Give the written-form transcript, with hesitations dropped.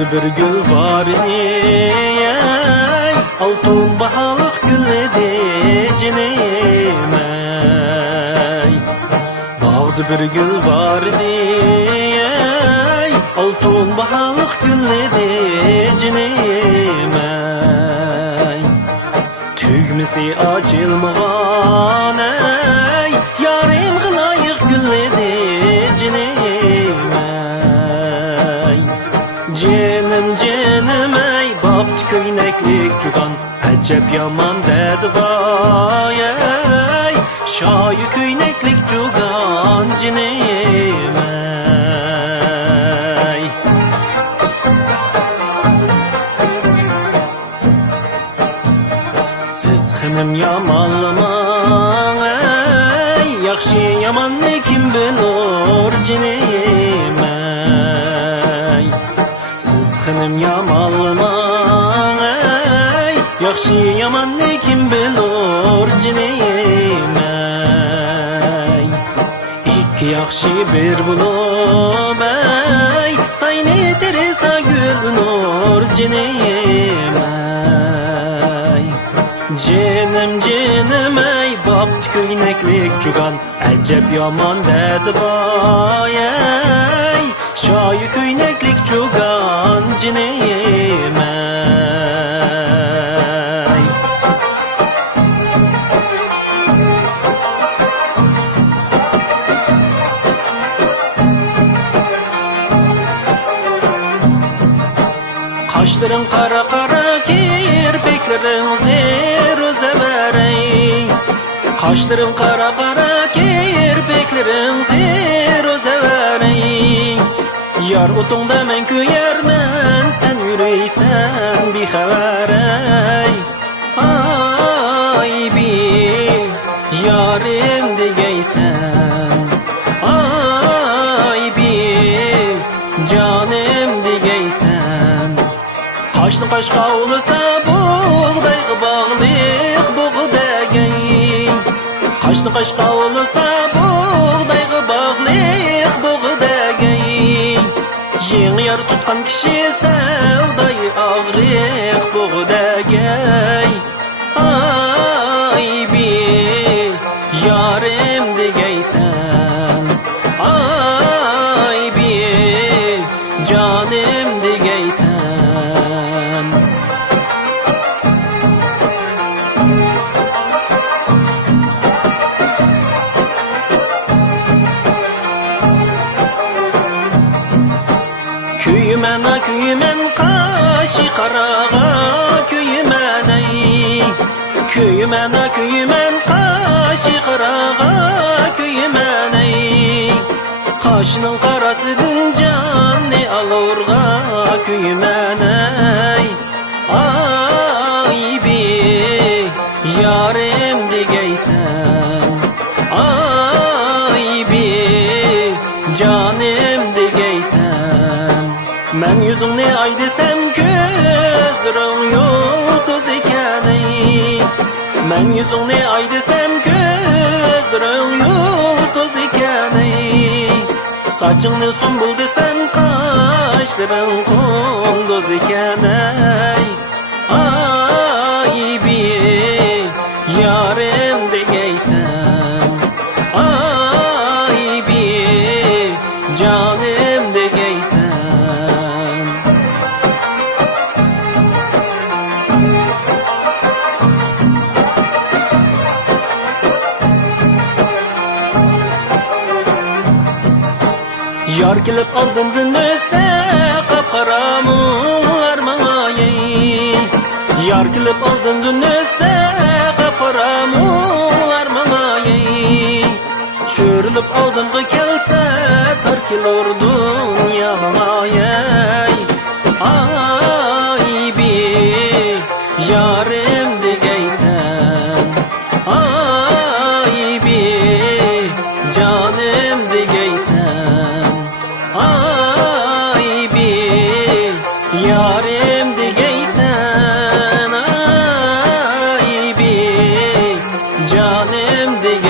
Bağda bir gül var idi, altın bahalık gül idi cinim ey. Bağda bir gül var idi, altın bahalık gül idi cinim ey. Tügmesi açılmağan ey, yarim kılayık gül idi cinim ey. Canım ey, bapt köyneklik cugan, acep yaman dedi vay ey. Şayı köyneklik cugan cinim ey. Siz xınım yamanlaman ey, yaxşı yamanni kim bilur cinim ey. Siz xınım yamanlaman ey, yaxşı yamanni kim bilur cinim ey. İki yaxşı bir bulub ey, sayni teresa gül nur cinim ey. Canım ey, bapt köyneklik cugan, acep yaman dedi vay ey. Şayı köyneklik cugan cinim ey. Kaşların kara kara, kirpiklerin zero zeverey. Kaşların kara kara, kirpiklerin zero zeverey. Yar otunda men köyermen, sen yürüysen bir haberey. Ay bir yarim digeysen, ay bir canım digeysen. Kaşlı kaşka olsa buğdayı bağlıyık buğdayı. Kaşlı kaşka olsa buğdayı bağlıyık buğdayı. Yeni yar tutkan kişi sevdayı ağrıyık buğdayı. Ay bir yarim digeysen, ay bir canım digeysen. Köymen a köymen, kaşı karağa köymen ey. Köymen a köymen, kaşı karağa köymen ey. Kaşının karasıdın canı alırga köymen ey. Ay bir yarim digeysen, ay bir canım digeysen. Men yüzüne ay desem gözlerim yoltuz iken ey. Men yüzüne ay desem gözlerim yoltuz iken ey. Saçını sumbul desem kaşların kunduz iken ey. Ay bir yarim digeysen, ay bir canım digeysen. Yar kelip aldındın öse kapkara muğlar bana ey. Yar kelip aldındın öse kapkara muğlar bana ey. Çörülüp aldımgı kelse tarkil ordun ya bana ey. Ay bir yarim digeysen, ay bir canım digeysen. Ay bir yarim digeysen, ay bir canım digeysen.